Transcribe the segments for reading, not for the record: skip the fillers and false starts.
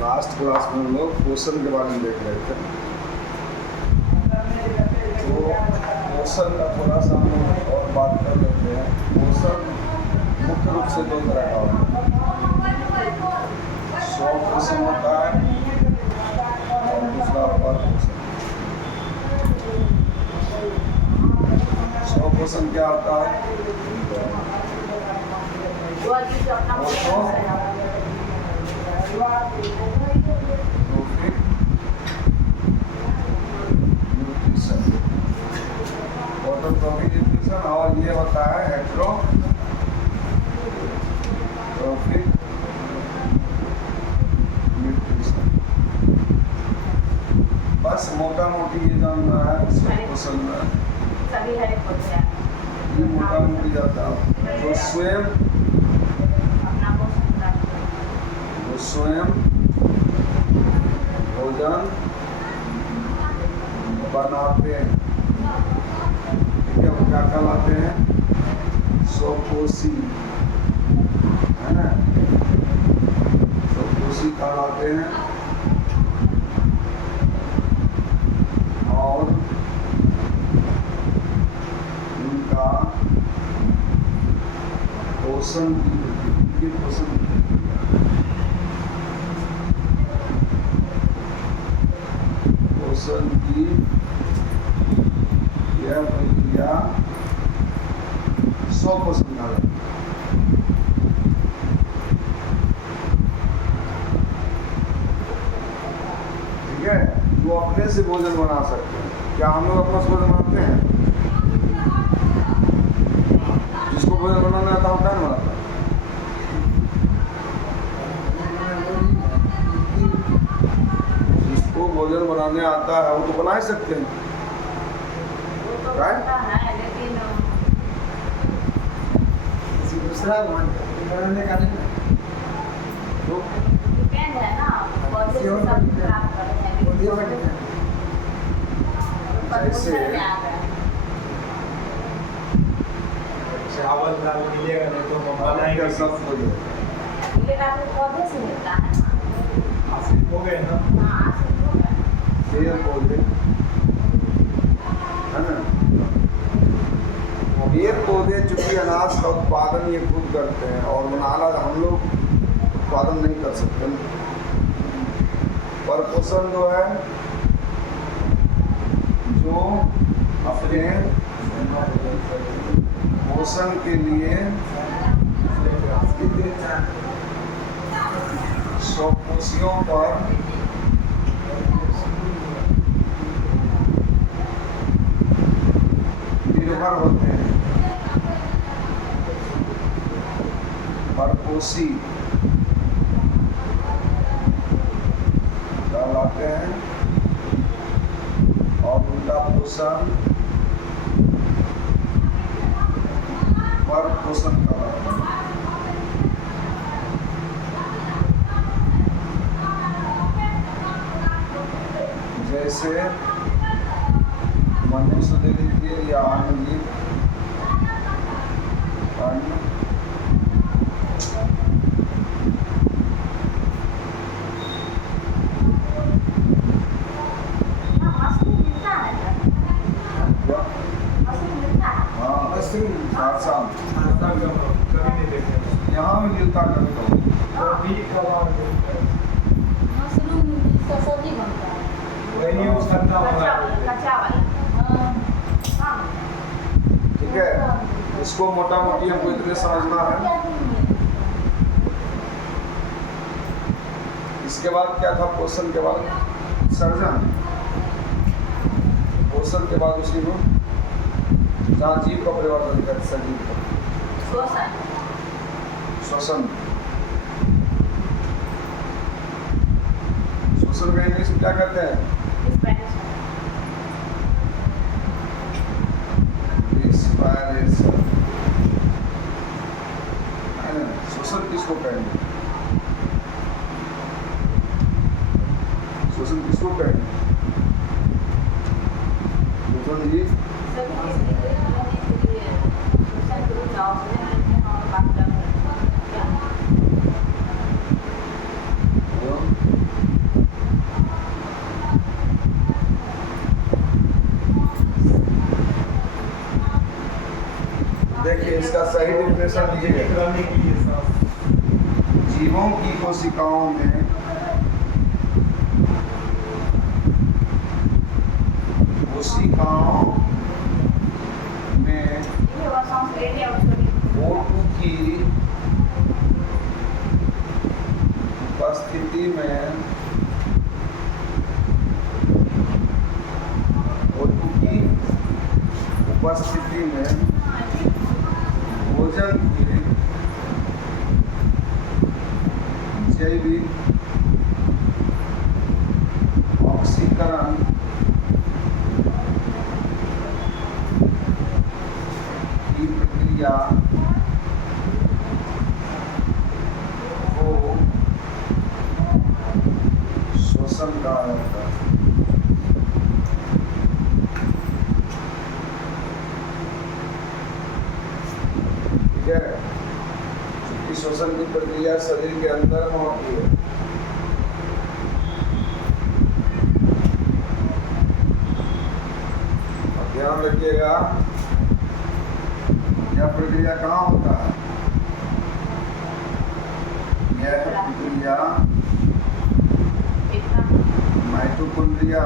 Last class में हम लोग पोषण के बारे में देख रहे थे। तो पोषण का थोड़ा सा हम लोग और बात कर लेते हैं। पोषण मुख्य रूप से दो तरह का होता है, स्वपोषण होता है और दूसरा परपोषण। स्वपोषण क्या होता है? ऑटोट्रॉफिक न्यूट्रिशन, और ये होता है हेटेरोट्रॉफिक न्यूट्रिशन। बस मोटा मोटी ये जानना है स्वपोषण में, ये मोटा मोटी जाता है। तो स्वयं भोजन बनाते हैं, ठीक है, वो क्या कहलाते हैं? स्वपोषी, है ना, स्वपोषी कहलाते हैं। और उनका पोषण की पोषण की यह प्रक्रिया स्वपोषण है। ठीक है, वो अपने से भोजन बना सकते हैं। क्या हम लोग अपना भोजन बनाते हैं? जिसको भोजन बनाना आता है वो क्या नहीं बनाता? जिसको भोजन बनाने आता है वो तो बना ही सकते हैं, दूसरा बनाने का नहीं तो जैसे चावल दाल मिलेगा नहीं तो हम बनाएंगे सब कुछ पौधे से मिलता है, हो गए ना। पेड़ पौधे, है ना, पेड़ पौधे चूंकि अनाज का उत्पादन ये खुद करते हैं और अनाज हम लोग उत्पादन नहीं कर सकते। परपोषण जो है, जो अपने पोषण के लिए स्वपोषियों पर निर्भर होते हैं। परपोषी कहलाते हैं और उनका पोषण परपोषण कहलाता है। जैसे मनुष्य दे लीजिए या अन्य जीव, कभी नहीं देखे। यहाँ भी मिलता कभी कभी। मशरूम का सब्जी बनता है, वही यूज करता होगा। कच्चा वाला। ठीक है, इसको मोटा मोटी हमको इतने समझना है। इसके बाद क्या था? पोषण के बाद सर्जन, पोषण के बाद उसी को जहाँ जीव का परिवर्तन करते, सजीव का श्वसन। श्वसन का इंग्लिश में क्या कहते हैं? Respiration। श्वसन किसको कहेंगे? श्वसन किसको कहेंगे? जी इंस्ट्रक्शन दीजिए। करने के लिए सांस जीवों की कोशिकाओं में ये वो सांस ले लिया उसको O2 की उपस्थिति में O2 की उपस्थिति में भोजन के जैविक ऑक्सीकरण की प्रक्रिया को श्वसन कहा जाता है। ठीक है, क्योंकि श्वसन की प्रक्रिया शरीर के अंदर में होती है। और ध्यान रखिएगा, यह प्रक्रिया कहाँ होता है? यह प्रक्रिया इतना माइटोकॉन्ड्रिया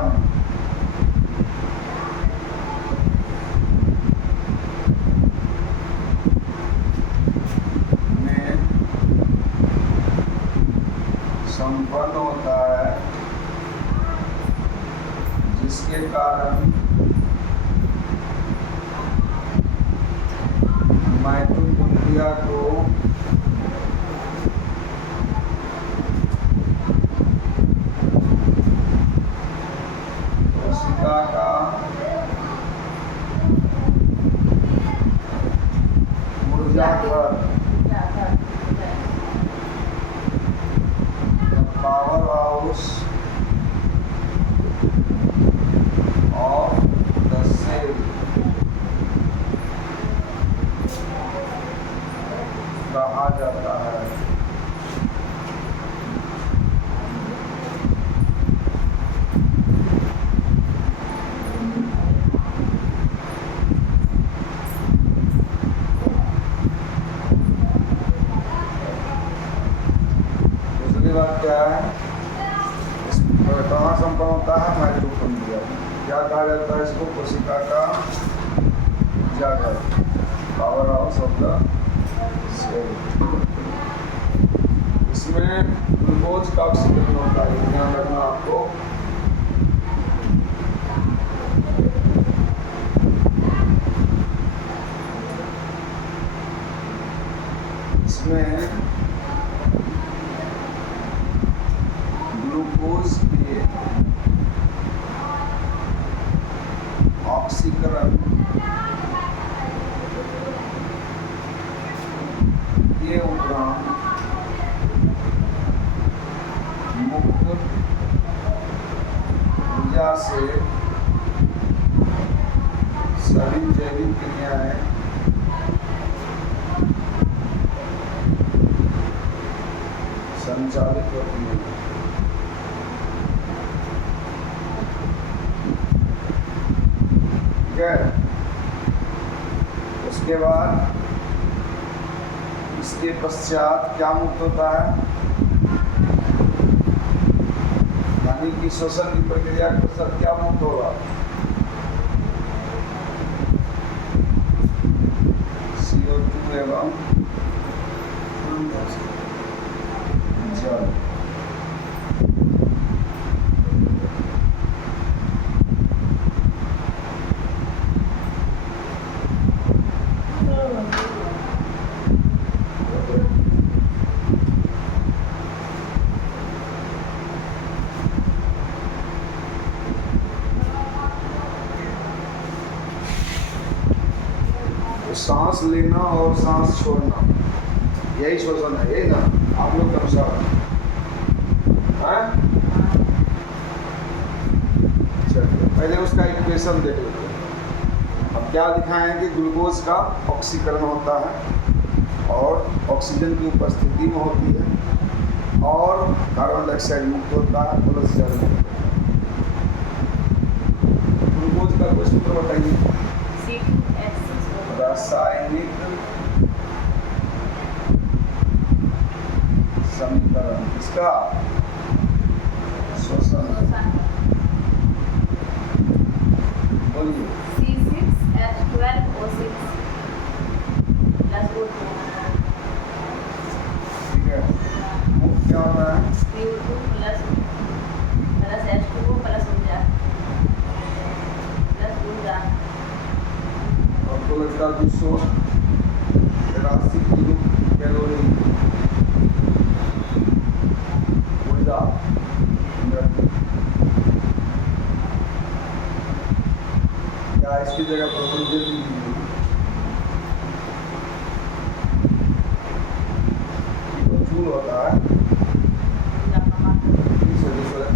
में संपन्न होता है, जिसके कारण माइटोकॉन्ड्रिया को कोशिका का ऊर्जा घर, powerhouse of the cell कहा जाता है। दूसरी बात क्या है, इस कहाँ संपन्न होता है? माइटोकॉन्ड्रिया। क्या कहा जाता है इसको? कोशिका का जागर, powerhouse of the cell. इसमें ग्लूकोज का ऑक्सीकरण होता है, ध्यान रखना आपको। इसमें ग्लूकोज के ऑक्सीकरण के उपरांत मुक्त ऊर्जा से सभी जैविक क्रियाएं संचालित होती हैं। ठीक है, उसके बाद इसके पश्चात क्या मुक्त होता है? यानी कि श्वसन की प्रक्रिया के पश्चात क्या मुक्त होगा? CO2 एवं जल। सांस लेना और सांस छोड़ना, यही श्वसन है, यही ना आप लोग के अनुसार है? चलिए पहले उसका इक्वेशन देख लेते हैं। अब क्या दिखाएं कि ग्लूकोज का ऑक्सीकरण होता है और ऑक्सीजन की उपस्थिति में होती है और कार्बन डाइऑक्साइड मुक्त होता है प्लस जल मुक्त होता है। ग्लूकोज का कोई सूत्र बताइए। रासायनिक समीकरण इसका श्वसन बोलिए C6H12O6 प्लस O2 ठीक है मुक्त क्या होता है CO2 प्लस H2O प्लस ऊर्जा और तो लगता 283 किलो कैलोरी ऊर्जा क्या इसकी जगह पर ऊर्जा जूल होता है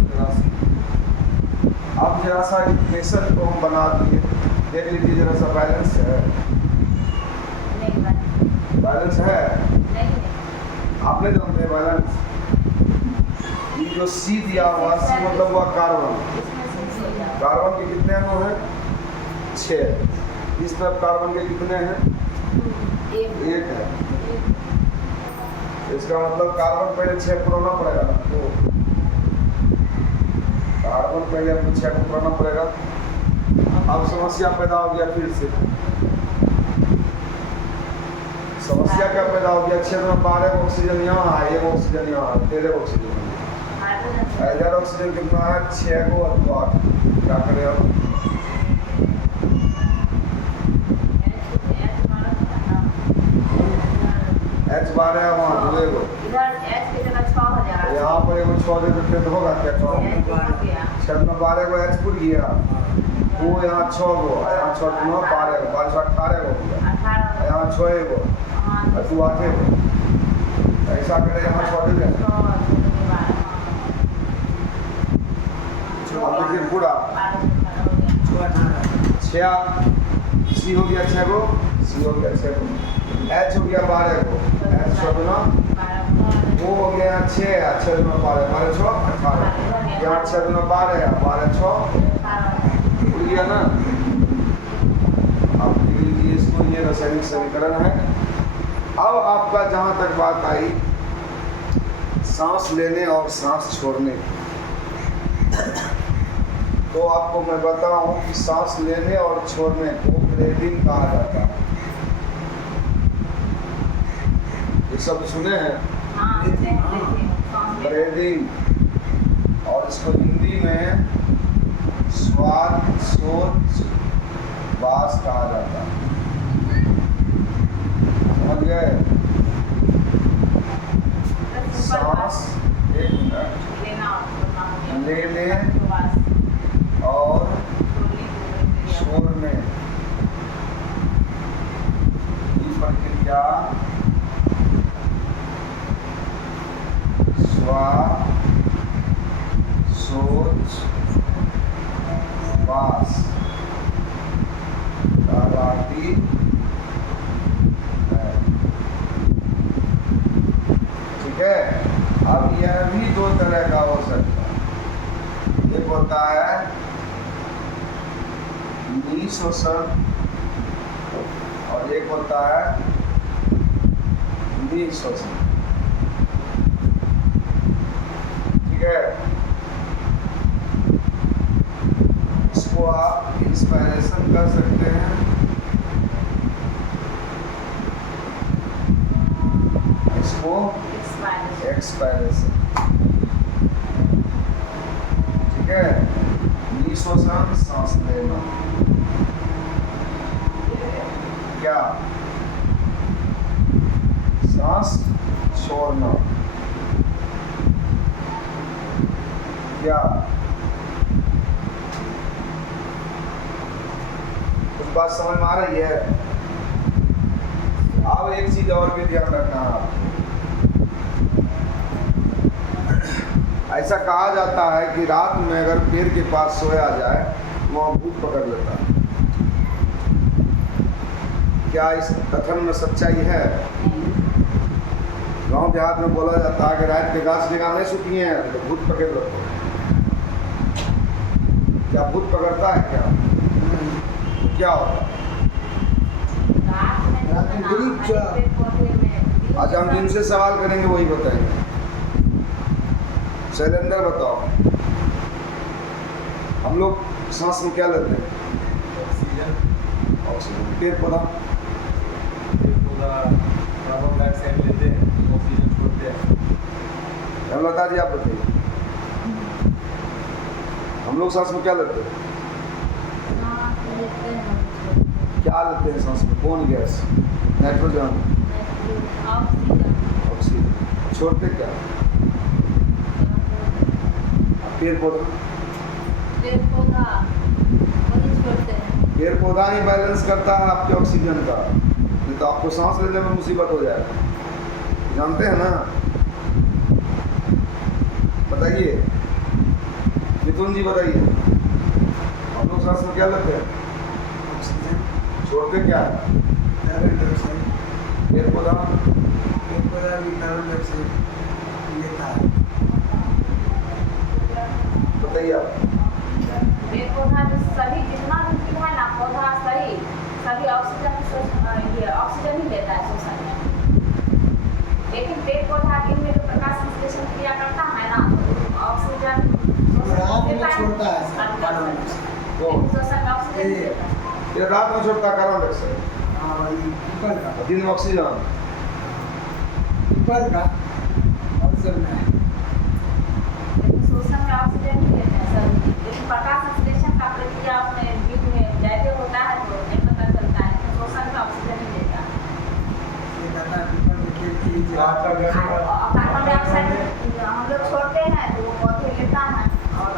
383। अब जरा सा इक्वेशन को हम बना दिए, देख लीजिए जरा सा बैलेंस है, बैलेंस है, आपने जानते हैं बैलेंस। ये जो सी दिया हुआ सी मतलब हुआ कार्बन, कार्बन के कितने अणु हैं 6, इस तरफ कार्बन के कितने हैं 1 है, इसका मतलब कार्बन पहले 6 पुराना पड़ेगा ना, तो कार्बन पहले आपको 6 को पुराना पड़ेगा। अब समस्या पैदा हो गया, फिर से समस्या क्या पैदा हो गया, 6 में 12 ऑक्सीजन यहाँ है, 1 ऑक्सीजन यहाँ है, 13 ऑक्सीजन इधर ऑक्सीजन कितना है 6 को अथवा क्या करें अब H12 है वहाँ जुड़ेगा, यहाँ पर एगो 6 दे देते तो होगा क्या 6 में 12 को H पुर गया, वो यहाँ 6 को, यहाँ 6 में 12 को, 12 से 18 को गया, यहाँ 6 को, तू 8 को, ऐसा करे यहाँ 6 दे दें। अब देखिए पूरा 6 सी हो गया 6 को, सी हो गया 6 को, H हो गया 12 को, H 6 गुना वो हो गया 6 गुना 12, 12 6 18, यहाँ 6 गुना 12 12 6 भूल गया ना। अब देख लीजिए इसको, ये रासायनिक समीकरण है। अब आपका जहाँ तक बात आई सांस लेने और सांस छोड़ने की, तो आपको मैं बताऊं कि सांस लेने और छोड़ने को ब्रीदिंग कहा जाता है। ये सब सुने हैं ब्रीदिंग, और इसको हिंदी में श्वासोच्छ्वास कहा जाता है, समझ गए। सांस 1 मिनट लेने और छोड़ने की प्रक्रिया श्वासोच्छ्वास कहलाती है, ठीक है। अब यह भी 2 तरह का हो सकता है, एक होता है निःश्वसन और एक होता है निःश्वसन, ठीक है। इसको आप इंस्पायरेशन कर सकते हैं, इसको एक्सपायरेशन, ठीक है। निःश्वसन सांस लेना, क्या सांस छोड़ना, क्या कुछ बात समझ में आ रही है। अब एक चीज और भी ध्यान रखना, ऐसा कहा जाता है कि रात में अगर पेड़ के पास सोया जाए वहाँ भूत पकड़ लेता है, क्या इस कथन में सच्चाई है। गांव देहात में बोला जाता है कि रात के गाछ निकालने सूखी हैं तो भूत पकड़ लेते हैं, क्या भूत पकड़ता है क्या, तो क्या होता है। अच्छा हम जिनसे सवाल करेंगे वही बताएंगे। शैलेंद्र बताओ, हम लोग सांस में क्या लेते हैं? ऑक्सीजन। ऑक्सीजन। पेड़ पौधा ये पूरा कार्बन डाइऑक्साइड लेते हैं, ऑक्सीजन छोड़ते हैं। हेमलता जी आप बताइए, हम लोग सांस में क्या लेते हैं? हाँ, लेते हैं। क्या लेते हैं सांस में? कौन गैस? Nitrogen, oxygen. ऑक्सीजन। छोड़ते क्या? पेड़ पौधा। पेड़ पौधा वही छोड़ते हैं। पेड़ पौधा ही बैलेंस करता है आपके ऑक्सीजन का, नहीं तो आपको सांस लेने में मुसीबत हो जाएगा, जानते हैं ना? बताइए मिथुन जी, बताइए हम लोग सांस में क्या लेते हैं? ऑक्सीजन, छोड़ते क्या? Carbon dioxide. पेड़ पौधा पेड़ पौधा भी कार्बन डाइऑक्साइड लेता है। बताइए आप। पेड़ पौधा जो सभी जितना भी चीज है ना, पौधा सही सभी ऑक्सीजन ही लेता है शोषण में। लेकिन पेड़ पौधा इनमें जो प्रकाश संश्लेषण क्रिया करता है ना, तो ऑक्सीजन रात में देता छोड़ता है कार्बन डाइऑक्साइड। वो शोषण का ऑक्सीजन नहीं देता है। ये रात में छोड़ता कार्बन डाइऑक्साइड, हाँ, ये पीपल का, दिन में ऑक्सीजन। पीपल का ऑक्सीजन है। लेकिन शोषण का ऑक्सीजन नहीं लेते हैं सब। लेकिन प्रकाश संश्लेषण का प्रक्रिया उसमें बीच में ज़्यादा होता है तो नहीं पता चलता है, तो शोषण का ऑक्सीजन नहीं लेता। ये कहता है पीपल के पेड़ की नीचे आपका घर का और कार्बन डाइऑक्साइड हम लोग छोड़ते हैं तो वो पौधे लेता है और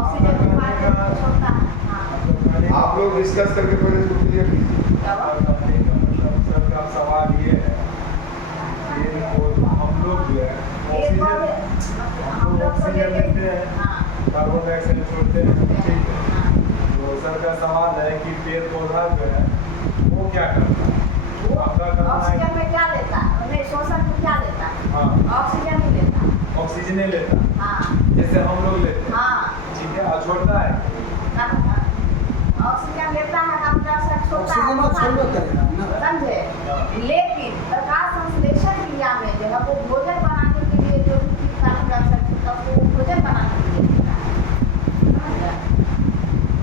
ऑक्सीजन को छोड़ता है। हाँ, आप लोग डिस्कस करके पहले इसको क्लियर कीजिए। क्या हुआ? कहने का मतलब सर का सवाल ये है, पेड़ पौधा हम लोग जो है पेड़ पौधे ऑक्सीजन हम लोग तो ऑक्सीजन लेते लेते हैं, हाँ, कार्बन डाइऑक्साइड छोड़ते हैं, ठीक है। हाँ। तो सर का सवाल है कि पेड़ पौधा जो है वो क्या करता है? आपका कहना है ऑक्सीजन में क्या लेता है? नहीं, शोषण में क्या लेता है? हाँ, ऑक्सीजन ही लेता है। ऑक्सीजन ही लेता है, हाँ, जैसे हम लोग लेते हैं, हाँ। ठीक है। और छोड़ता है, ऑक्सीजन लेता है, कार्बन डाइऑक्साइड छोड़ता है। ऑक्सीजन में छोड़बो करेगा ना। समझे? लेकिन प्रकाश संश्लेषण क्रिया में जो है वो भोजन बनाने के लिए जो भी चीज कार्बन डाइऑक्साइड छोड़ता है वो भोजन बनाने के लिए लेता है। समझ गए?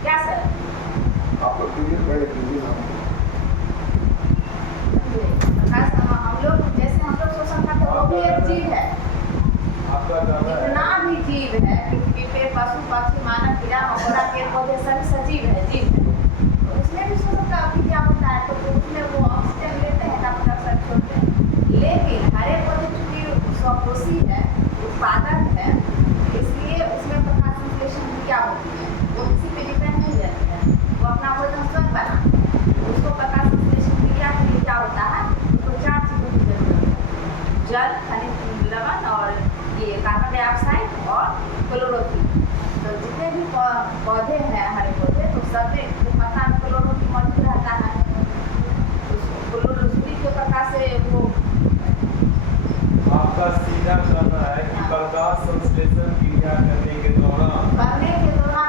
क्या सर? आप लोग क्लियर पहले कीजिए ना। समझे? प्रकाश हम लोग जैसे हम लोग शोषण करते हैं वो भी एक जीव है। आपका कहना है जितना भी जीव है पृथ्वी पे, पशु पक्षी मानव कीड़ा मकोड़ा पेड़ पौधे सभी सजीव है, जीव है। तो उसमें भी शोषण का क्रिया होता है, तो उसमें वो ऑक्सीजन लेते हैं, कार्बन डाइऑक्साइड छोड़ते हैं। लेकिन हर एक पौधे चूंकि स्वपोषी है, उत्पादक है, इसलिए उसमें प्रकाश संश्लेषण क्रिया होती है। वो किसी पे डिपेंड नहीं रहते हैं, वो अपना भोजन स्वयं बनाते हैं। उसको प्रकाश संश्लेषण क्रिया के लिए क्या होता है, उसको 4 चीज़ों की जरूरत है: जल, खनिज लवण और ये कार्बन डाइऑक्साइड और क्लोरोफिल। तो जितने भी पौधे हैं, हरे पौधे, तो सब में पत्ता में क्लोरोफिल मौजूद रहता है। क्लोरोफिल के प्रकाश से वो आपका सीधा कहना है कि प्रकाश संश्लेषण क्रिया करने के दौरान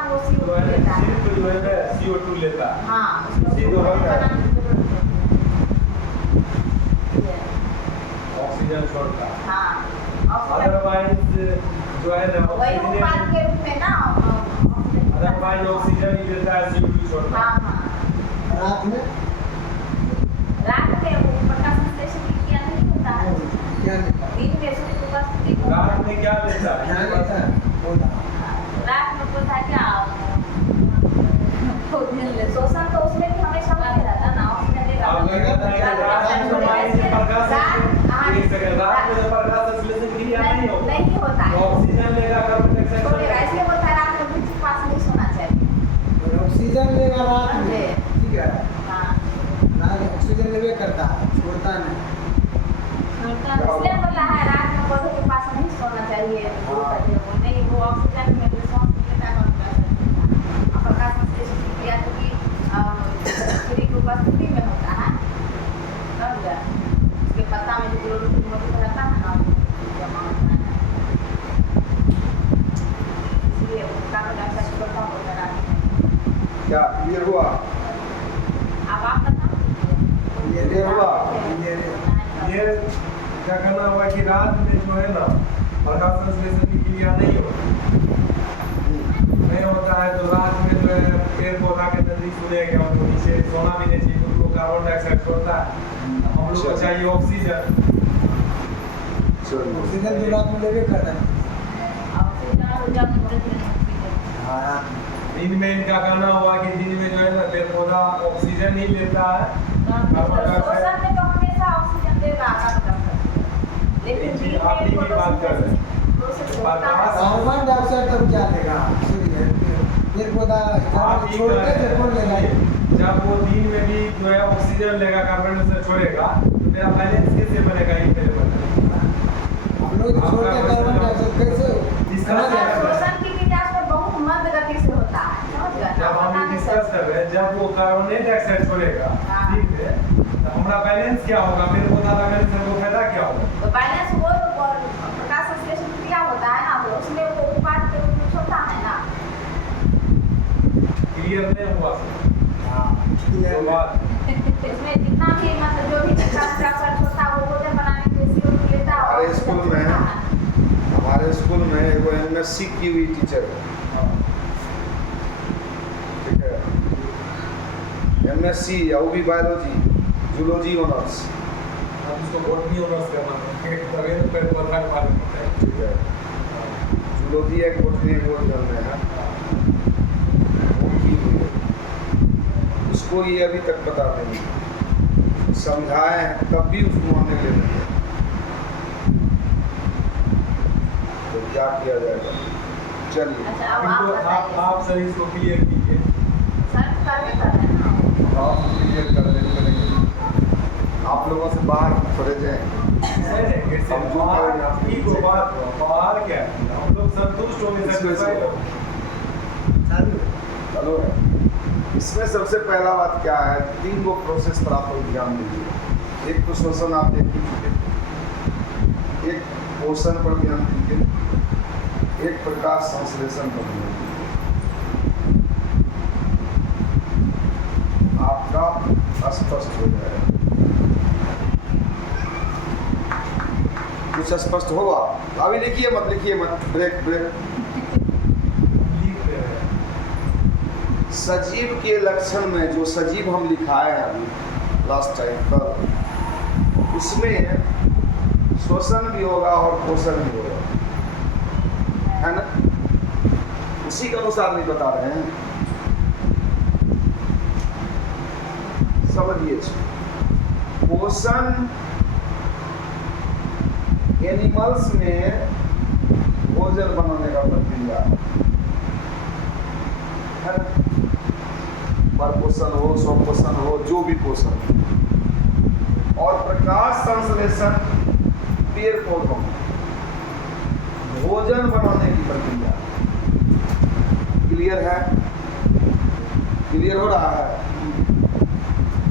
वो जो CO2 है लेता है। सिर्फ जो है CO2 लेता है, हाँ, उसको CO2 भोजन है। बनाने की जरूरत है। ये, ऑक्सीजन छोड़ता है। हाँ, ऑक्सीजन अदरवाइज जो है ना वही उत्पाद ऑक्सीजन, के रूप में ना ऑक्सीजन। अदरवाइज ऑक्सीजन ही देता है, CO2 छोड़ता है। हाँ, हाँ। रात में रात में वो प्रकाश संश्लेषण की क्रिया नहीं होता है। क्या लेता है? दिन में सूर्य की उपस्थिति को रात में क्या लेता क्या है? लेता है? पौधा। रात में पौधा क्या शोषण तो उसमें भी हमेशा होते रहता ना, ऑक्सीजन लेगा। आप ये कहते हैं कि रात में हमारे से प्रकाश संश्लेषण, एक सेकंड, रात में प्रकाश संश्लेषण क्रिया नहीं होता, नहीं होता है, ऑक्सीजन लेगा, कार्बन डाइऑक्साइड छोड़ेगा। छोड़ेगा। इसलिए बोलता है रात में वृक्ष के पास नहीं सोना चाहिए। और ऑक्सीजन लेगा रात में, समझे? ठीक है। हाँ, रात में ऑक्सीजन लेवे करता है, छोड़ता नहीं। इसलिए बोला है रात में पौधे के पास नहीं सोना चाहिए। वो नहीं, वो ऑक्सीजन में सांस लेता है, और प्रकाश संश्लेषण की क्रिया क्योंकि सूर्य की उपस्थिति में होता है। समझ गए? उसके पत्ता में जो क्लोरोफिल मौजूद रहता है ना, वो जमा होता है, इसलिए वो कार्बन डाइऑक्साइड छोड़ता होता है रात में। क्या क्लियर हुआ? अब आप बताओ। क्लियर हुआ? ये क्या करना हुआ कि रात में जो है ना प्रकाश संश्लेषण की क्रिया नहीं होती, नहीं होता है तो रात में जो है पेड़ पौधा के नजदीक सुने कि हमको नीचे सोना भी नहीं चाहिए, तो लोग कार्बन डाइऑक्साइड छोड़ता है, हम लोग को चाहिए ऑक्सीजन। ऑक्सीजन जो रात में लेवे करता है। हाँ दिन में इनका कहना हुआ कि दिन में जो है ना पेड़ पौधा ऑक्सीजन ही लेता है, कार्बन डाइऑक्साइड। में तो हमेशा ऑक्सीजन देगा, लेकिन दिन आप में ही की बात कर रहे हैं। कार्बन डाइऑक्साइड तब क्या देगा? पेड़ पौधा आप ही छोड़ कह के रहे जब हैं, लेगा। जब वो दिन में भी जो है ऑक्सीजन लेगा, कार्बन डाइऑक्साइड छोड़ेगा, तो मेरा बैलेंस कैसे बनेगा? ये मेरे बनेगा। हम लोग छोड़ के कार्बन डाइऑक्साइड कैसे डिस्कस कर रहे हैं। शोषण की क्रिया उसमें बहुत मंद गति से होता है, समझ गए? जब हम ये डिस्कस कर रहे हैं, जब वो कार्बन डाइऑक्साइड छोड़ेगा, ठीक है, तो हमारा बैलेंस क्या होगा? पेड़ पौधा लगाने से हमको फायदा क्या होगा? तो बैलेंस वो प्रकाश संश्लेषण क्रिया होता है ना, तो उसमें वो उत्पाद के रूप में छोड़ता है ना। क्लियर नहीं हुआ हाँ तो बात इसमें जितना भी मतलब जो भी प्रकाश डाइऑक्साइड होता है वो भोजन बनाने के लिए CO2 लेता है। हमारे स्कूल में हमारे स्कूल में एगो MSc की हुई टीचर है, ठीक है, MSc या वो भी बायोलॉजी जूलॉजी ऑनर्स, हम उसको बॉटनी ऑनर्स करना है, तभी तो पेड़ पौधा के बारे में पता है। ठीक है, जूलॉजी एक बॉटनी एक वो करने हैं, वो की हुई है। उसको ये अभी तक पता नहीं, समझाए तब भी उसको मानने के लिए नहीं है। तो क्या किया जाएगा? चलिए अच्छा अब आप इनको बताइए। आप सर इसको क्लियर कीजिए। सर करके कर रहे हैं ना। आप क्लियर कर देंगे, आप लोगों से बाहर थोड़े जाए। नहीं, कैसे हम जो बाहर करें आप की को बात हो, बाहर क्या है? हम लोग संतुष्ट होंगे, इसमें से- satisfied हो। चालू हेलो है। इसमें सबसे पहला बात क्या है, 3 गो प्रोसेस पर आप लोग ध्यान दीजिए। एक तो श्वसन आप देख ही चुके, एक पोषण पर ध्यान दीजिए, एक प्रकाश संश्लेषण पर ध्यान दीजिए। आपका स्पष्ट हो जाएगा। कुछ स्पष्ट होगा? अभी लिखिए मत, ब्रेक। लिख रहे हैं। सजीव के लक्षण में जो सजीव हम लिखाए हैं अभी लास्ट टाइम कल, उसमें श्वसन भी होगा और पोषण भी होगा, है ना? उसी के अनुसार नहीं बता रहे हैं, समझिए। पोषण एनिमल्स में भोजन बनाने का प्रक्रिया है ना? पर पोषण हो, स्वपोषण हो, जो भी पोषण हो। और प्रकाश संश्लेषण पेड़ पौधों में भोजन बनाने की प्रक्रिया। क्लियर है? क्लियर हो रहा है?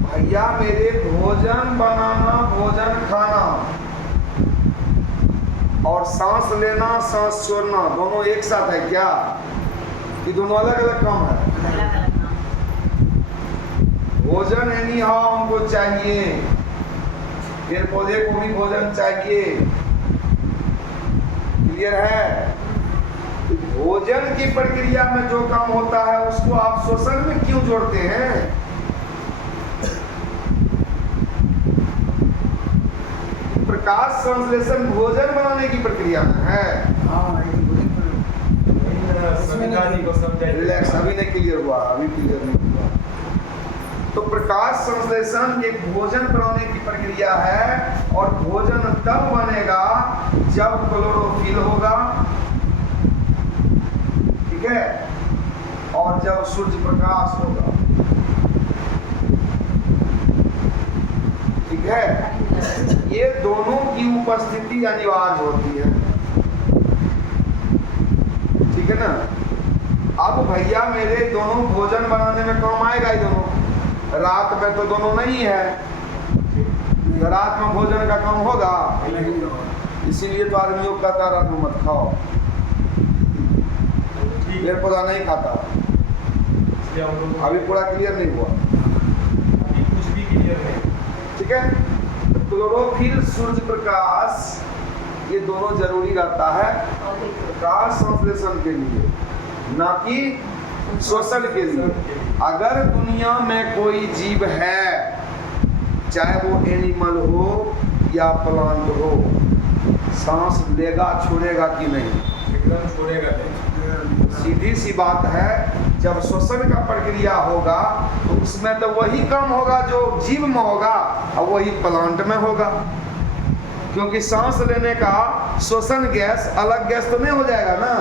भैया मेरे भोजन बनाना, भोजन खाना और सांस लेना, सांस छोड़ना दोनों एक साथ है क्या? ये दोनों अलग अलग काम है। अलग-अलग नाम। भोजन एनी हाउ हमको चाहिए, पेड़ पौधे को भी भोजन चाहिए। क्लियर है? भोजन की प्रक्रिया में जो काम होता है उसको आप श्वसन में क्यों जोड़ते हैं? प्रकाश संश्लेषण भोजन बनाने की प्रक्रिया में है। हाँ ये बोले सविता जी को समझाइए। रिलैक्स, अभी नहीं क्लियर हुआ, अभी क्लियर नहीं हुआ। तो प्रकाश संश्लेषण एक भोजन बनाने की प्रक्रिया है, और भोजन तब बनेगा जब क्लोरोफिल होगा, ठीक है, और जब सूर्य प्रकाश होगा, ठीक है। ये दोनों की उपस्थिति अनिवार्य होती है, ठीक है ना? अब भैया मेरे दोनों भोजन बनाने में काम आएगा ही दोनों। रात में तो दोनों नहीं है, तो रात में भोजन का काम होगा, इसीलिए तो आदमियों को कहता रात में मत खाओ, ठीक पेड़ है, पौधा नहीं खाता। इसलिए हम लोग अभी पूरा क्लियर नहीं हुआ, अभी कुछ भी क्लियर नहीं। ठीक है? तो क्लोरोफिल, सूर्य प्रकाश, ये दोनों जरूरी रहता है प्रकाश संश्लेषण के लिए, ना कि श्वसन के लिए। अगर दुनिया में कोई जीव है, चाहे वो एनिमल हो या प्लांट हो, सांस लेगा छोड़ेगा कि नहीं? एकदम छोड़ेगा नहीं। सीधी सी बात है, जब श्वसन का प्रक्रिया होगा तो उसमें तो वही काम होगा जो जीव में होगा और वही प्लांट में होगा, क्योंकि सांस लेने का श्वसन गैस अलग गैस तो नहीं हो जाएगा ना।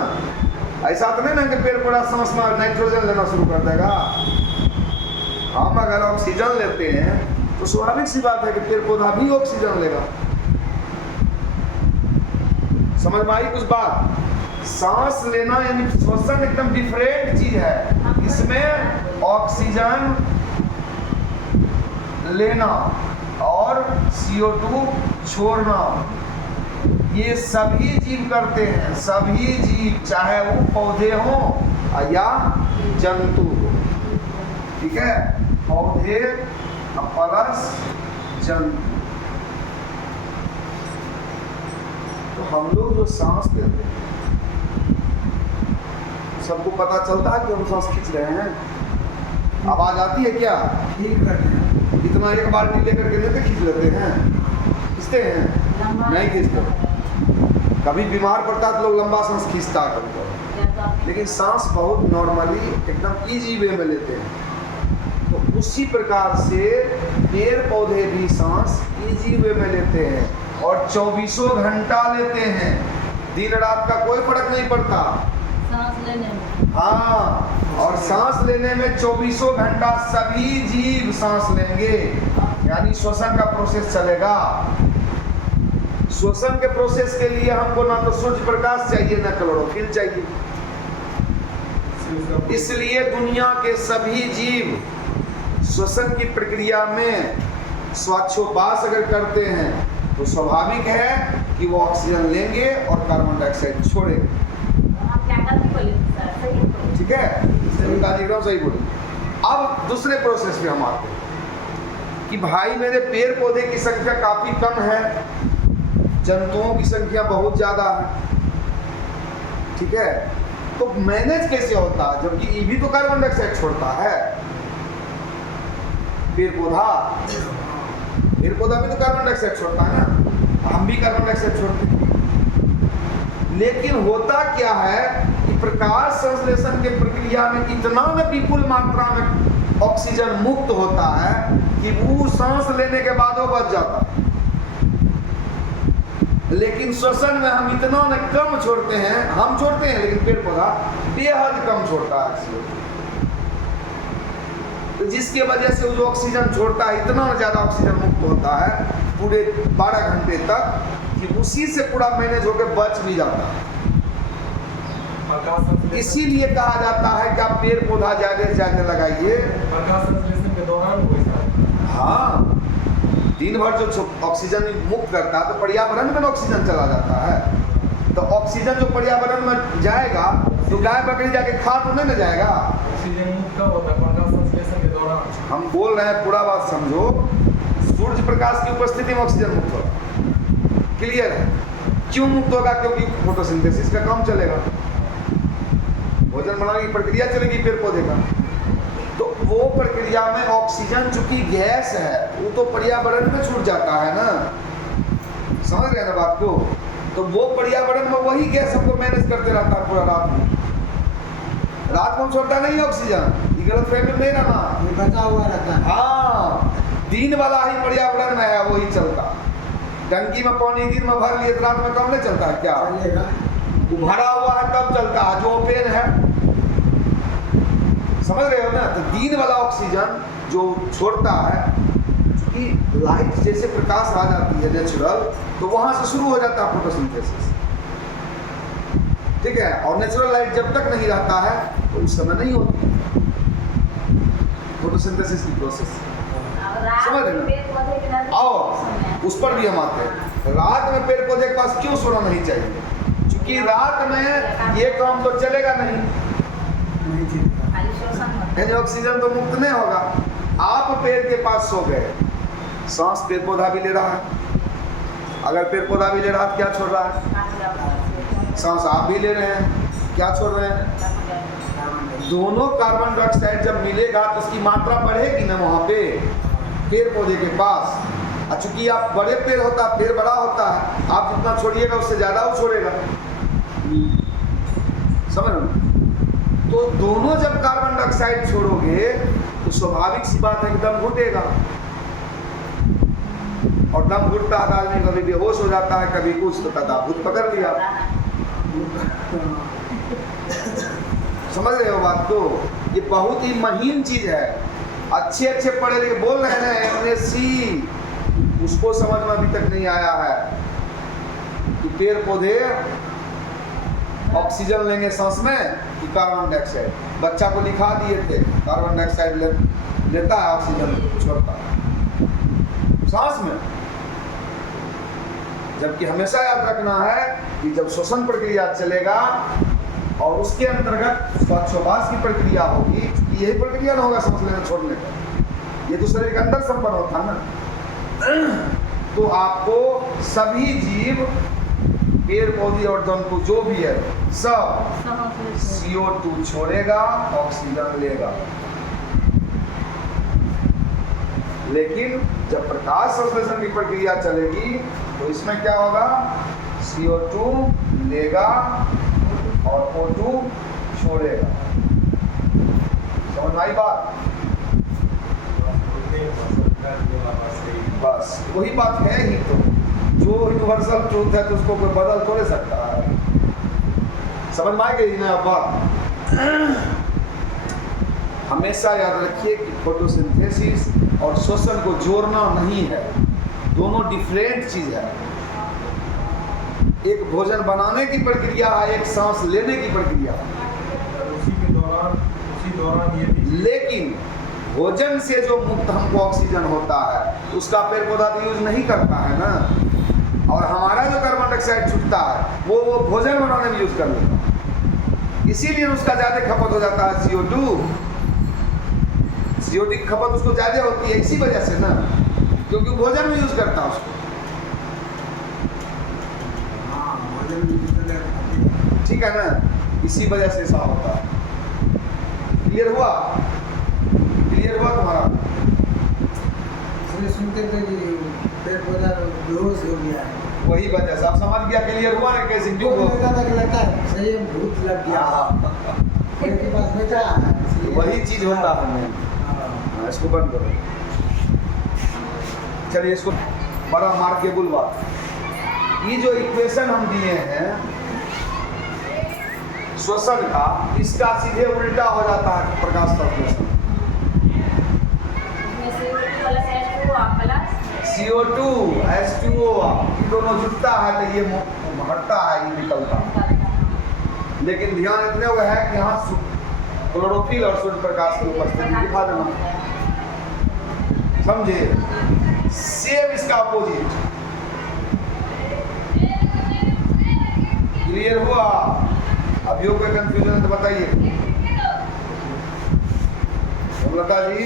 ऐसा तो नहीं ना कि पेड़ पौधा सांस में नाइट्रोजन लेना शुरू कर देगा। हम अगर ऑक्सीजन लेते हैं तो स्वाभाविक सी बात है कि पेड़ पौधा भी ऑक्सीजन लेगा। समझ में आई कुछ बात? सांस लेना यानी श्वसन एकदम डिफरेंट चीज है। इसमें ऑक्सीजन लेना और CO2 छोड़ना, ये सभी जीव करते हैं। सभी जीव, चाहे वो पौधे हों या जंतु हो, ठीक है? पौधे प्लस जंतु। तो हम लोग जो सांस लेते हैं, सबको पता चलता है कि हम सांस खींच रहे हैं। आवाज आती है क्या? ठीक करते हैं। इतना एक बाल्टी लेकर के लेते खींच लेते हैं, खींचते हैं? नहीं खींचते। कभी बीमार पड़ता है तो लोग लंबा सांस खींचता है कभी, लेकिन सांस बहुत नॉर्मली एकदम इजी वे में लेते हैं। तो उसी प्रकार से पेड़ पौधे भी सांस इजी वे में लेते हैं और 24 घंटा लेते हैं। दिन रात का कोई फर्क नहीं पड़ता। सांस लेने में, हाँ, और सांस लेने में 24 घंटा सभी जीव सांस लेंगे, यानी श्वसन का प्रोसेस चलेगा। श्वसन के प्रोसेस के लिए हमको ना तो सूर्य प्रकाश चाहिए ना क्लोरोफिल चाहिए। इसलिए दुनिया के सभी जीव श्वसन की प्रक्रिया में श्वासोच्छ्वास अगर करते हैं तो स्वाभाविक है कि वो ऑक्सीजन लेंगे और कार्बन डाइऑक्साइड छोड़ेंगे। हम क्या करते बोले सर, सही बोले। ठीक है, एकदम सही बोली। अब दूसरे प्रोसेस में हम आते हैं कि भाई मेरे पेड़ पौधे की संख्या काफी कम है, जंतुओं की संख्या बहुत ज्यादा है, ठीक है? तो मैनेज कैसे होता है? जबकि ये भी तो कार्बन डाइऑक्साइड छोड़ता है, पेड़ पौधा भी तो कार्बन डाइऑक्साइड छोड़ता है ना, हम भी कार्बन डाइऑक्साइड छोड़ते हैं। लेकिन होता क्या है कि प्रकाश संश्लेषण के प्रक्रिया में इतना न विपुल मात्रा में ऑक्सीजन मुक्त होता है कि वो सांस लेने के बाद वो बच जाता है। लेकिन श्वसन में हम इतना न कम छोड़ते हैं, हम छोड़ते हैं लेकिन पेड़ पौधा बेहद कम छोड़ता है ऑक्सीजन। तो जिसके वजह से वो जो ऑक्सीजन छोड़ता है, इतना ज्यादा ऑक्सीजन मुक्त होता है पूरे 12 घंटे तक कि उसी से पूरा मैनेज होकर बच भी जाता है। इसीलिए कहा जाता है कि आप पेड़ पौधा ज्यादा से ज्यादा लगाइए। प्रकाश संश्लेषण के दौरान कोई सा, हाँ, दिन भर जो ऑक्सीजन मुक्त करता है तो पर्यावरण में ऑक्सीजन चला जाता है। तो ऑक्सीजन जो पर्यावरण में जाएगा तो गाय बकरी जाके खा तो नहीं न जाएगा। ऑक्सीजन मुक्त कब होता है? प्रकाश संश्लेषण के दौरान। हम बोल रहे हैं, पूरा बात समझो। सूर्य प्रकाश की उपस्थिति में ऑक्सीजन मुक्त होगा, क्लियर है? क्यों मुक्त होगा? क्योंकि फोटोसिंथेसिस का काम चलेगा, भोजन बनाने की प्रक्रिया चलेगी पेड़ पौधे का। तो वो प्रक्रिया में ऑक्सीजन चूंकि गैस है, वो तो पर्यावरण में छूट जाता है ना, समझ रहे हैं ना बात को? तो वो पर्यावरण में वही गैस हमको मैनेज करते रहता है पूरा रात में। रात में छोड़ता नहीं ऑक्सीजन, ये गलत फहमी में नहीं रहना, ये बचा हुआ रहता है। हाँ, दिन वाला ही पर्यावरण में है वही चलता। टंकी में पानी दिन में भर लिए तो रात में कम नहीं चलता है क्या? चलेगा। वो भरा हुआ है तब चलता है, जो ओपन है, समझ रहे हो ना? तो दिन वाला ऑक्सीजन जो छोड़ता है, क्योंकि लाइट जैसे प्रकाश आ जाती है नेचुरल, तो वहां से शुरू हो जाता है फोटोसिंथेसिस, ठीक है? और नेचुरल लाइट जब तक नहीं रहता है तो उस समय नहीं होती फोटोसिंथेसिस की प्रोसेस। समझ रहे हैं? और उस पर भी हम आते हैं। रात में पेड़ पौधे के पास क्यों सोना नहीं चाहिए? क्योंकि रात में ये काम तो चलेगा नहीं, नहीं चलेगा। खाली श्वसन होता है। यानी ऑक्सीजन तो मुक्त नहीं होगा। आप पेड़ के पास सो गए, सांस पेड़ पौधा भी ले रहा है, अगर पेड़ पौधा भी ले रहा है तो क्या छोड़ रहा है? सांस आप भी ले रहे हैं, क्या छोड़ रहे हैं? दोनों कार्बन डाइऑक्साइड जब मिलेगा तो उसकी मात्रा बढ़ेगी ना वहाँ पे पेड़ पौधे के पास। और चूंकि आप बड़े पेड़ होता है, पेड़ बड़ा होता है, आप जितना छोड़िएगा उससे ज़्यादा वो छोड़ेगा, समझ रहे? तो दोनों जब कार्बन डाइऑक्साइड छोड़ोगे तो स्वाभाविक सी बात है कि दम घुटेगा, और दम घुटता है आदमी कभी बेहोश हो जाता है, कभी कुछ, तो तदाभूत पकड़ लिया। समझ रहे हो बात? तो ये बहुत ही महीन चीज है। अच्छे अच्छे पढ़े लिखे बोल रहे हैं MSc, उसको समझ में अभी तक नहीं आया है कि पेड़ पौधे ऑक्सीजन लेंगे सांस में कि कार्बन डाइऑक्साइड। बच्चा को लिखा दिए थे कार्बन डाइऑक्साइड लेता है, ऑक्सीजन छोड़ता है सांस में। जबकि हमेशा याद रखना है कि जब श्वसन प्रक्रिया चलेगा और उसके अंतर्गत श्वासोच्छ्वास की प्रक्रिया होगी, यही प्रक्रिया ना होगा सांस लेने छोड़ने का, ये तो शरीर के अंदर संपन्न होता है ना। तो आपको सभी जीव, पेड़ पौधे और जंतु जो भी है सब CO2 छोड़ेगा, ऑक्सीजन लेगा। लेकिन जब प्रकाश संश्लेषण की प्रक्रिया चलेगी तो इसमें क्या होगा? CO2 लेगा और O2 छोड़ेगा। समझ में आई बात? बस वही बात है ही। तो जो यूनिवर्सल ट्रूथ है तो उसको कोई बदल थोड़े सकता है। समझ में आ गई ना बात? हमेशा याद रखिए कि फोटोसिंथेसिस और श्वसन को जोड़ना नहीं है, दोनों डिफरेंट चीज है। एक भोजन बनाने की प्रक्रिया है, एक सांस लेने की प्रक्रिया है। उसी दौरान ये भी, लेकिन भोजन से जो मुक्त हमको ऑक्सीजन होता है उसका पेड़ पौधा तो यूज नहीं करता है ना, और हमारा जो कार्बन डाइऑक्साइड छूटता है वो भोजन बनाने में यूज कर लेता है, इसीलिए उसका ज्यादा खपत हो जाता है। CO2 की खपत उसको ज्यादा होती है इसी वजह से ना, क्योंकि वो भोजन में यूज करता है उसको। ठीक है ना, इसी वजह से ऐसा होता है। क्लियर हुआ? क्लियर हुआ तुम्हारा? सुनते थे कि पेड़ पौधा बेहोश हो गया है, वही वजह से आप समझ गया। क्लियर हुआ ना कैसे क्यों हो? लगता है सही में भूत लग गया पेड़ के पास बैठा है, वही चीज होता है हमें। हाँ, इसको बंद करो। चलिए इसको बड़ा मार्केबल बात, ये जो इक्वेशन हम दिए हैं श्वसन का, इसका सीधे उल्टा हो जाता है प्रकाश संश्लेषण। CO2 H2O ये दोनों जुड़ता है तो ये हटता है, ये निकलता है। लेकिन ध्यान इतने हुआ है कि यहाँ क्लोरोफिल और सूर्य प्रकाश की उपस्थिति दिखा देना, समझे? सेम इसका अपोजिट। क्लियर हुआ? अभी कोई कंफ्यूजन है तो बताइए। लता जी